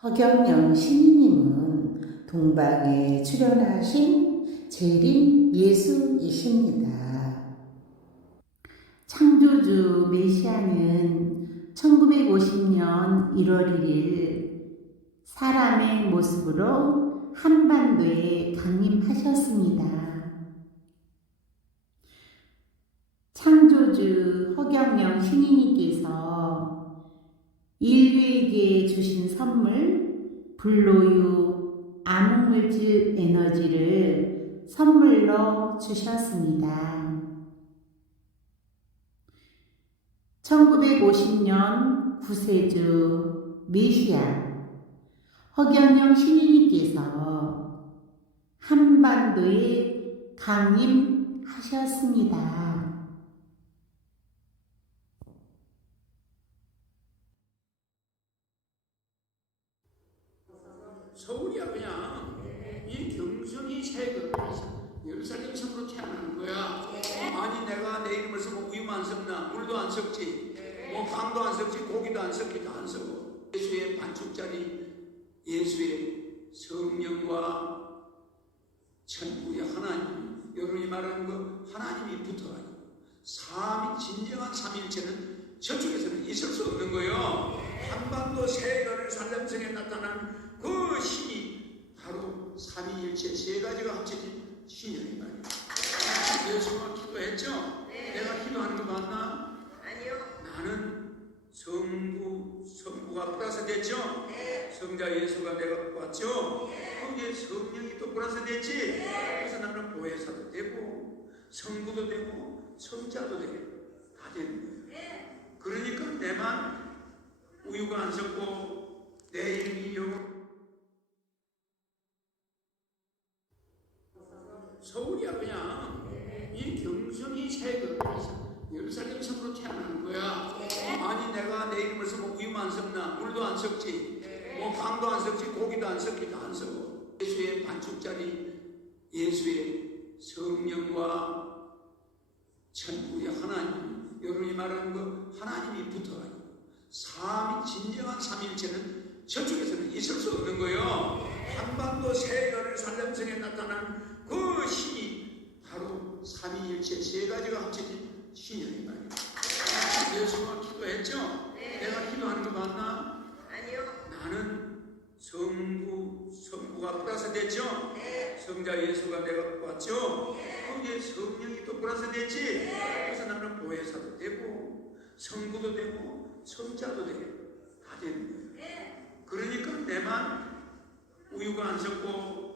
허경영 신이님은 동방에 출연하신 재림 예수이십니다. 창조주 메시아는 1950년 1월 1일 사람의 모습으로 한반도에 강림하셨습니다. 창조주 허경영 신인님께서 인류에게 주신 선물 불로유 암흑물질 에너지를 선물로 주셨습니다. 1950년 구세주 메시아 허경영 신인님께서 한반도에 강림하셨습니다. 서울이야 그냥. 이 경성이 새그 예루살렘 섬으로 태어나는 거야. 아니 내가 내 이름을 쓰고 우유만 섞나? 물도 안 섞지? 뭐 빵도 안 섞지? 고기도 안 섞지? 다 안 섞어. 예수의 반죽짜리 예수의 성령과 천국의 하나님. 여러분이 말하는 거 하나님이 붙어가지고 삼위 진정한 삼일체는 저쪽에서는 있을 수 없는 거요. 한반도 세간을 살렘 성에 나타난 그 신이 바로 삼위일체 세 가지가 합쳐진 신이란 말이에요. 예수가 기도했죠? 내가 기도하는 거 맞나? 아니요. 나는 성부, 성부가 플러스 됐죠? 성자 예수가 내가 왔죠? 거기에 성령이 또 플러스 됐지? 그래서 나는 보혜사도 되고 성부도 되고 성자도 되고 다 되는 거예요. 그러니까 내만 우유가 안 섞고 내 이름이 영 서울이야 그냥. 이 경성이 새그 예루살렘 섬으로 태어나는 거야. 아니 내가 내 이름을 쓰고 우유만 섞나? 물도 안 섞지? 뭐 빵도 안 섞지? 고기도 안 섞지? 다 안 섞어. 예수의 반죽짜리 예수의 성령과 천국의 하나님. 여러분이 말하는 거 하나님이 붙어가지고 삼위 진정한 삼일체는 저쪽에서는 있을 수 없는 거예요. 한반도 세간을 살렘 성에 나타난 그 신이 바로 삼위일체 세 가지가 합쳐진 신이란 말이에요 예수가 기도했죠? 내가 기도하는 거 맞나? 아니요. 나는 성부, 성부가 플러스 됐죠? 성자 예수가 내가 왔죠? 거기에 성령이 또 플러스 됐지? 그래서 나는 보혜사도 되고 성부도 되고 성자도 되고 다 되는 거예요. 그러니까 내만 우유가 안 섞고